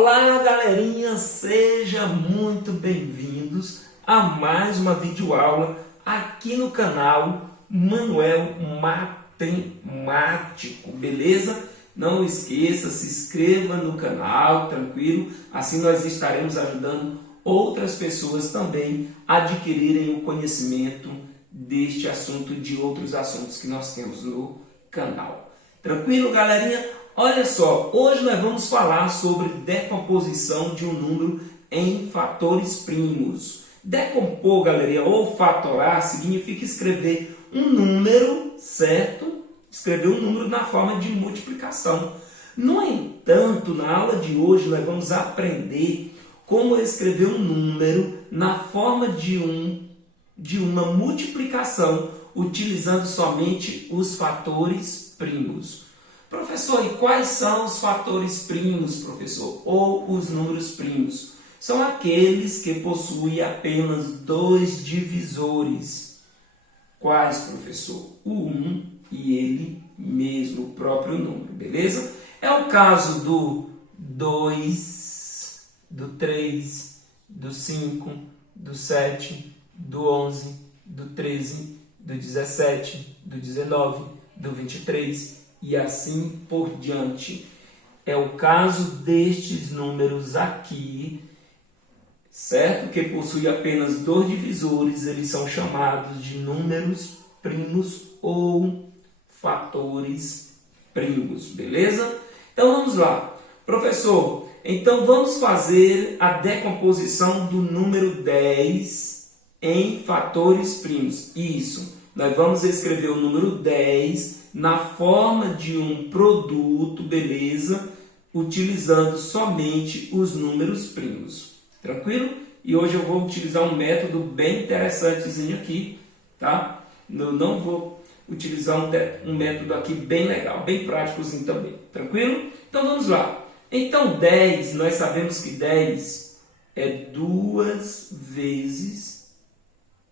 Olá, galerinha, sejam muito bem-vindos a mais uma videoaula aqui no canal Manuel Matemático, beleza? Não esqueça, se inscreva no canal, tranquilo? Assim nós estaremos ajudando outras pessoas também a adquirirem o conhecimento deste assunto e de outros assuntos que nós temos no canal. Tranquilo, galerinha? Olha só, hoje nós vamos falar sobre decomposição de um número em fatores primos. Decompor, galerinha, ou fatorar, significa escrever um número, certo? Escrever um número na forma de multiplicação. No entanto, na aula de hoje nós vamos aprender como escrever um número na forma de uma multiplicação, utilizando somente os fatores primos. Professor, e quais são os fatores primos, professor? Ou os números primos? São aqueles que possuem apenas dois divisores. Quais, professor? O 1 e ele mesmo, o próprio número, beleza? É o caso do 2, do 3, do 5, do 7, do 11, do 13, do 17, do 19, do 23 e assim por diante. É o caso destes números aqui, certo? Que possuem apenas dois divisores, eles são chamados de números primos ou fatores primos, beleza? Então vamos lá. Professor, então vamos fazer a decomposição do número 10 em fatores primos. Isso, nós vamos escrever o número 10 na forma de um produto, beleza? Utilizando somente os números primos. Tranquilo? E hoje eu vou utilizar um método bem interessantezinho aqui, tá? Eu não vou utilizar um método aqui bem legal, bem práticozinho também. Tranquilo? Então vamos lá. Então 10, nós sabemos que 10 é 2 vezes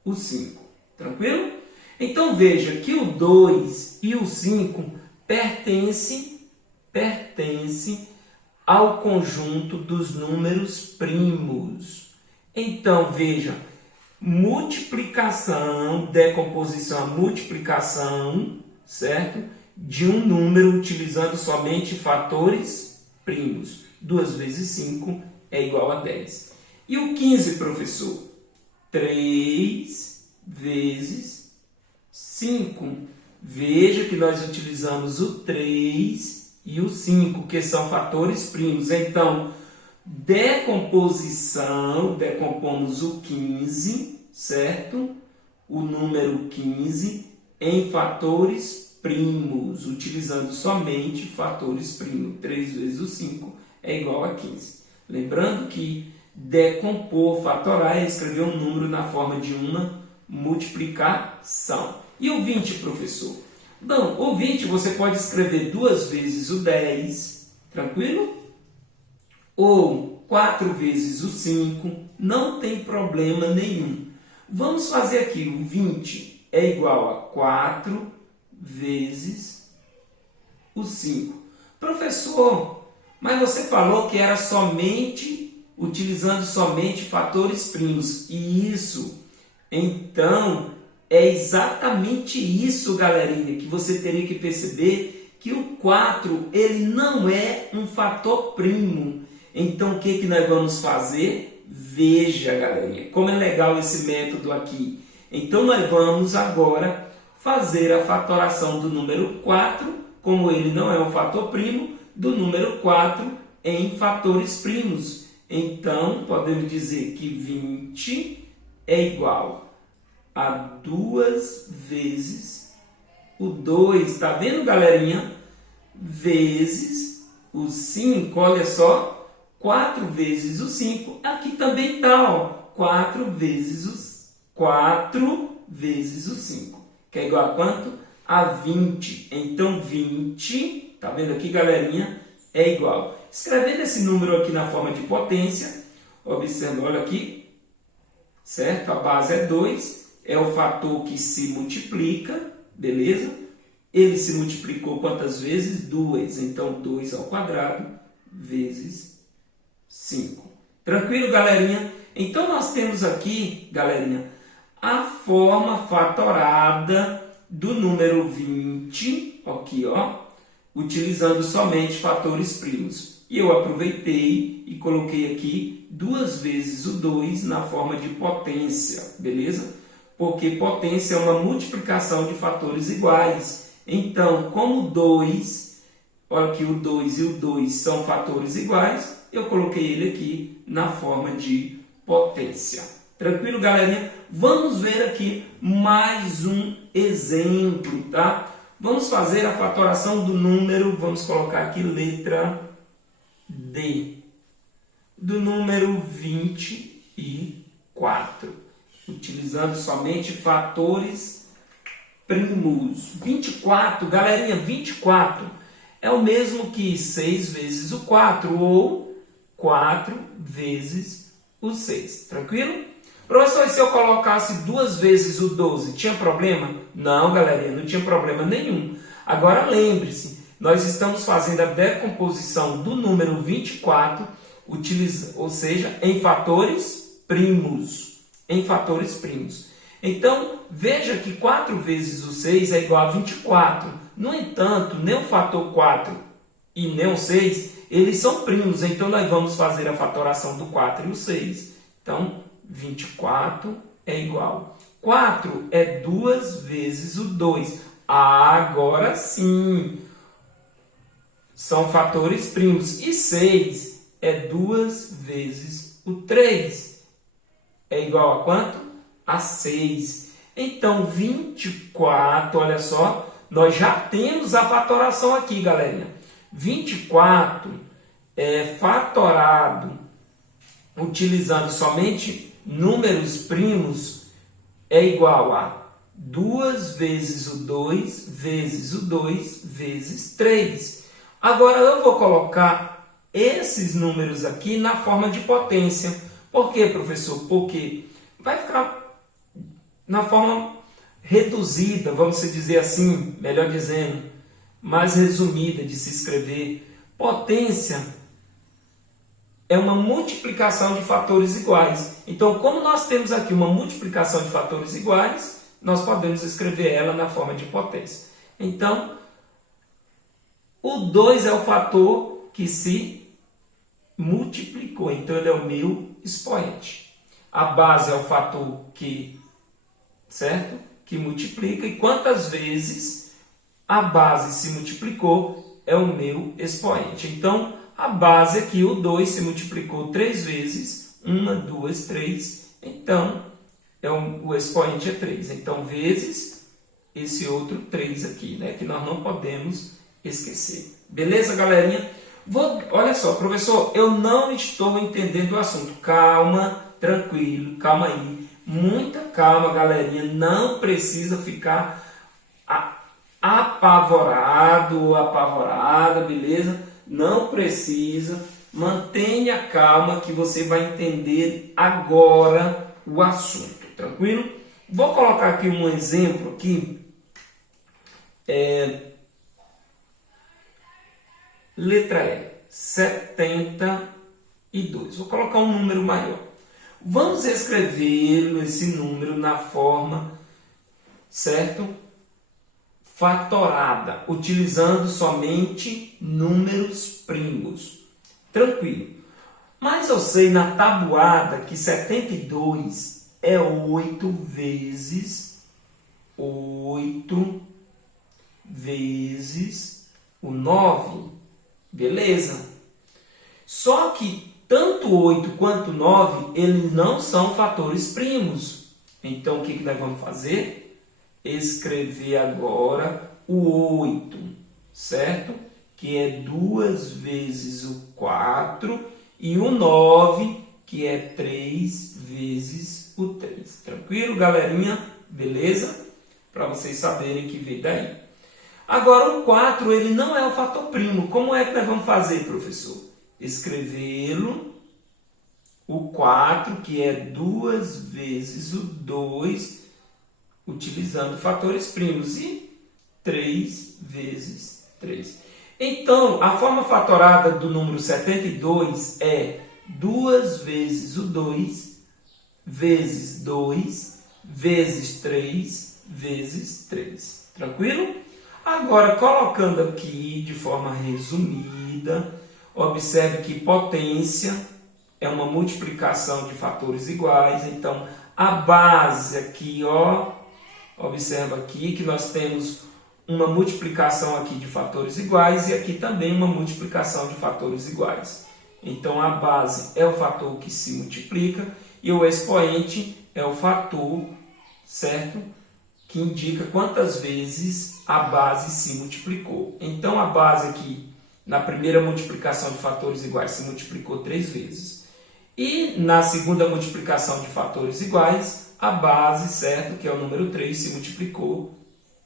o 5. Tranquilo? Então veja que o 2 e o 5 pertencem ao conjunto dos números primos. Então veja, multiplicação, decomposição, multiplicação, certo? De um número utilizando somente fatores primos. 2 vezes 5 é igual a 10. E o 15, professor? 3 vezes 5. Veja que nós utilizamos o 3 e o 5, que são fatores primos. Então, decomposição, decompomos o 15, certo? O número 15 em fatores primos, utilizando somente fatores primos. 3 vezes o 5 é igual a 15. Lembrando que decompor, fatorar, é escrever um número na forma de uma multiplicação. E o 20, professor? Não, o 20 você pode escrever 2 vezes o 10, tranquilo? Ou 4 vezes o 5, não tem problema nenhum. Vamos fazer aqui, o 20 é igual a 4 vezes o 5. Professor, mas você falou que era utilizando somente fatores primos. E isso, então, é exatamente isso, galerinha, que você teria que perceber que o 4, ele não é um fator primo. Então, o que nós vamos fazer? Veja, galerinha, como é legal esse método aqui. Então, nós vamos agora fazer a fatoração do número 4, como ele não é um fator primo, do número 4 em fatores primos. Então, podemos dizer que 20 é igual a 2 vezes o 2, está vendo, galerinha? Vezes o 5, olha só, 4 vezes o 5, aqui também está, ó, 4 vezes o 5, que é igual a quanto? A 20. Então 20, tá vendo aqui, galerinha? É igual. Escrevendo esse número aqui na forma de potência, observa, olha aqui, certo? A base é 2. É o fator que se multiplica, beleza? Ele se multiplicou quantas vezes? 2. Então, 2 ao quadrado vezes 5. Tranquilo, galerinha? Então, nós temos aqui, galerinha, a forma fatorada do número 20, aqui, ó, utilizando somente fatores primos. E eu aproveitei e coloquei aqui 2 vezes o 2 na forma de potência, beleza? Porque potência é uma multiplicação de fatores iguais. Então, como 2, olha aqui, o 2 e o 2 são fatores iguais, eu coloquei ele aqui na forma de potência. Tranquilo, galerinha? Vamos ver aqui mais um exemplo, tá? Vamos fazer a fatoração do número, vamos colocar aqui letra D, do número 24, utilizando somente fatores primos. 24, galerinha, 24 é o mesmo que 6 vezes o 4 ou 4 vezes o 6, tranquilo? Professor, e se eu colocasse 2 vezes o 12, tinha problema? Não, galerinha, não tinha problema nenhum. Agora lembre-se, nós estamos fazendo a decomposição do número 24, ou seja, em fatores primos. Em fatores primos. Então, veja que 4 vezes o 6 é igual a 24. No entanto, nem o fator 4 e nem o 6, eles são primos. Então, nós vamos fazer a fatoração do 4 e o 6. Então, 24 é igual. 4 é 2 vezes o 2. Agora sim, são fatores primos. E 6 é 2 vezes o 3. É igual a quanto? A 6. Então, 24, olha só, nós já temos a fatoração aqui, galerinha. 24 é fatorado utilizando somente números primos é igual a 2 vezes o 2 vezes o 2 vezes 3. Agora eu vou colocar esses números aqui na forma de potência. Por quê, professor? Porque vai ficar na forma reduzida, vamos dizer assim, melhor dizendo, mais resumida de se escrever. Potência é uma multiplicação de fatores iguais. Então, como nós temos aqui uma multiplicação de fatores iguais, nós podemos escrever ela na forma de potência. Então, o 2 é o fator que se multiplicou. Então, ele é o meu expoente. A base é o fator que, certo? Que multiplica. E quantas vezes a base se multiplicou é o meu expoente. Então, a base aqui, o 2, se multiplicou 3 vezes. 1, 2, 3. Então, o expoente é 3. Então, vezes esse outro 3 aqui, né? Que nós não podemos esquecer. Beleza, galerinha? Olha só, professor, eu não estou entendendo o assunto. Calma, tranquilo, calma aí. Muita calma, galerinha. Não precisa ficar apavorado ou apavorada, beleza? Não precisa. Mantenha calma que você vai entender agora o assunto, tranquilo? Vou colocar aqui um exemplo aqui. Letra E, 72. Vou colocar um número maior. Vamos escrever esse número na forma, certo? Fatorada, utilizando somente números primos. Tranquilo. Mas eu sei na tabuada que 72 é 8 vezes o 9. Beleza. Só que tanto 8 quanto 9, eles não são fatores primos. Então, o que nós vamos fazer? Escrever agora o 8, certo? Que é 2 vezes o 4, e o 9, que é 3 vezes o 3. Tranquilo, galerinha? Beleza? Para vocês saberem que veio daí. Agora, o 4, ele não é o fator primo. Como é que nós vamos fazer, professor? Escrevê-lo, o 4, que é 2 vezes o 2, utilizando fatores primos, e 3 vezes 3. Então, a forma fatorada do número 72 é 2 vezes o 2, vezes 2, vezes 3, vezes 3. Tranquilo? Agora, colocando aqui de forma resumida, observe que potência é uma multiplicação de fatores iguais. Então, a base aqui, ó, observa aqui que nós temos uma multiplicação aqui de fatores iguais e aqui também uma multiplicação de fatores iguais. Então, a base é o fator que se multiplica e o expoente é o fator, certo? Que indica quantas vezes a base se multiplicou. Então, a base aqui, na primeira multiplicação de fatores iguais, se multiplicou 3 vezes. E na segunda multiplicação de fatores iguais, a base, certo, que é o número 3, se multiplicou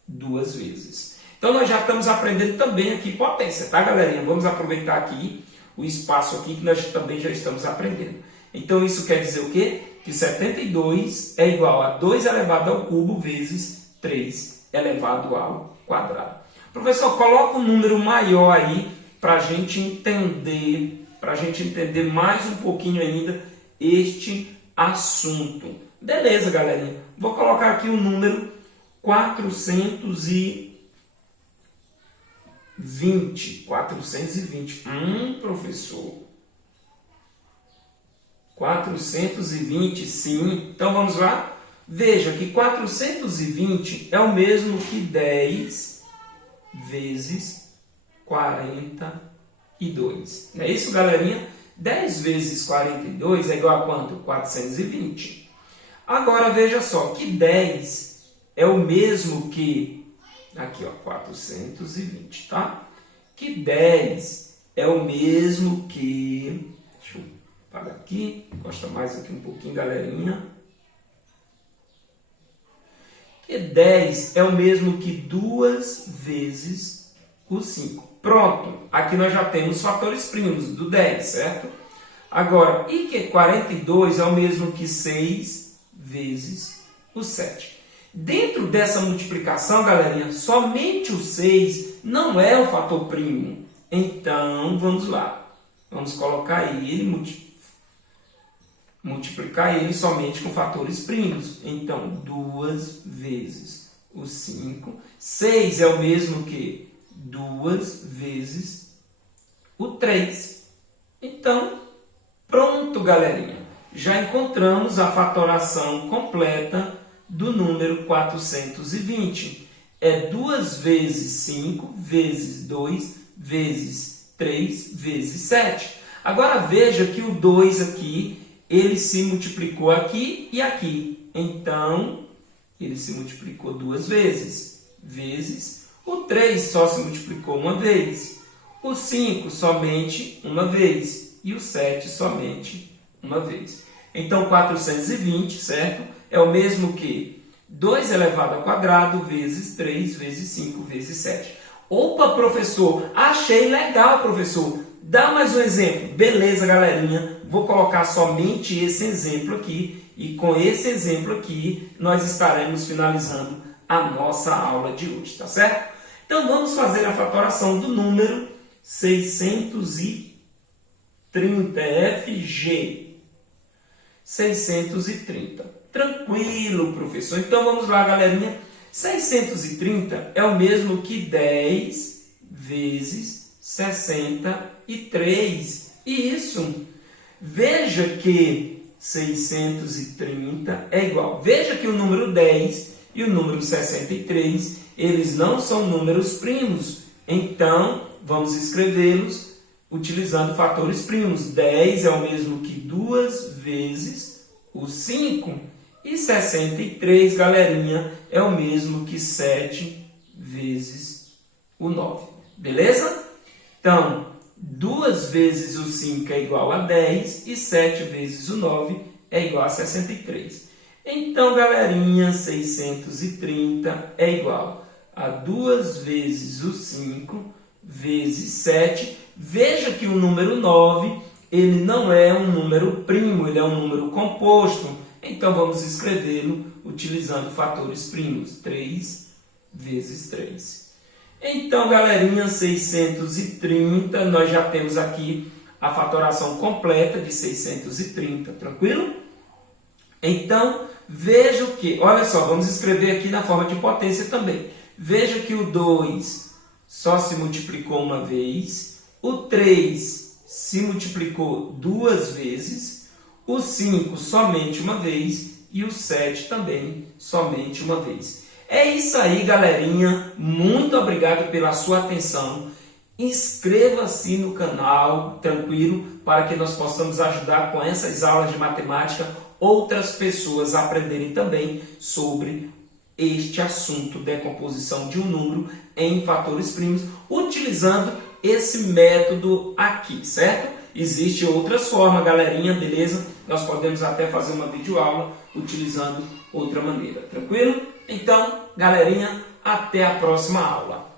2 vezes. Então, nós já estamos aprendendo também aqui potência, tá, galerinha? Vamos aproveitar aqui o espaço aqui que nós também já estamos aprendendo. Então, isso quer dizer o quê? Que 72 é igual a 2 elevado ao cubo vezes 3 elevado ao quadrado. Professor, coloca um número maior aí para a gente entender, mais um pouquinho ainda este assunto. Beleza, galerinha. Vou colocar aqui o número 420. 420. Professor. 420, sim. Então, vamos lá? Veja que 420 é o mesmo que 10 vezes 42. Não é isso, galerinha? 10 vezes 42 é igual a quanto? 420. Agora, veja só que 10 é o mesmo que... Aqui, ó, 420, tá? Que 10 é o mesmo que... Deixa eu apagar aqui. Encosta mais aqui um pouquinho, galerinha. Que 10 é o mesmo que 2 vezes o 5. Pronto. Aqui nós já temos fatores primos do 10, certo? Agora, e que 42 é o mesmo que 6 vezes o 7. Dentro dessa multiplicação, galerinha, somente o 6 não é o fator primo. Então, vamos lá. Vamos colocar ele, multiplicar ele somente com fatores primos. Então, 2 vezes o 5. 6 é o mesmo que 2 vezes o 3. Então, pronto, galerinha. Já encontramos a fatoração completa do número 420. É 2 vezes 5 vezes 2 vezes 3 vezes 7. Agora veja que o 2 aqui, ele se multiplicou aqui e aqui. Então, ele se multiplicou 2 vezes. Vezes. O 3 só se multiplicou uma vez. O 5 somente uma vez. E o 7 somente uma vez. Então, 420, certo? É o mesmo que 2 elevado ao quadrado vezes 3 vezes 5 vezes 7. Opa, professor, achei legal, professor. Dá mais um exemplo. Beleza, galerinha. Vou colocar somente esse exemplo aqui. E com esse exemplo aqui, nós estaremos finalizando a nossa aula de hoje, tá certo? Então, vamos fazer a fatoração do número 630, FG. 630. Tranquilo, professor. Então, vamos lá, galerinha. 630 é o mesmo que 10 vezes 63. Isso. Veja que 630 é igual. Veja que o número 10 e o número 63, eles não são números primos. Então, vamos escrevê-los utilizando fatores primos. 10 é o mesmo que 2 vezes o 5. E 63, galerinha, é o mesmo que 7 vezes o 9. Beleza? Então, 2 vezes o 5 é igual a 10 e 7 vezes o 9 é igual a 63. Então, galerinha, 630 é igual a 2 vezes o 5 vezes 7. Veja que o número 9, ele não é um número primo, ele é um número composto. Então, vamos escrevê-lo utilizando fatores primos. 3 vezes 3. Então, galerinha, 630, nós já temos aqui a fatoração completa de 630, tranquilo? Então, veja que, olha só, vamos escrever aqui na forma de potência também. Veja que o 2 só se multiplicou uma vez, o 3 se multiplicou 2 vezes, o 5 somente uma vez e o 7 também somente uma vez. É isso aí, galerinha. Muito obrigado pela sua atenção. Inscreva-se no canal, tranquilo, para que nós possamos ajudar com essas aulas de matemática outras pessoas a aprenderem também sobre este assunto, decomposição de um número em fatores primos, utilizando esse método aqui, certo? Existe outras formas, galerinha, beleza? Nós podemos até fazer uma videoaula utilizando outra maneira, tranquilo? Então, galerinha, até a próxima aula.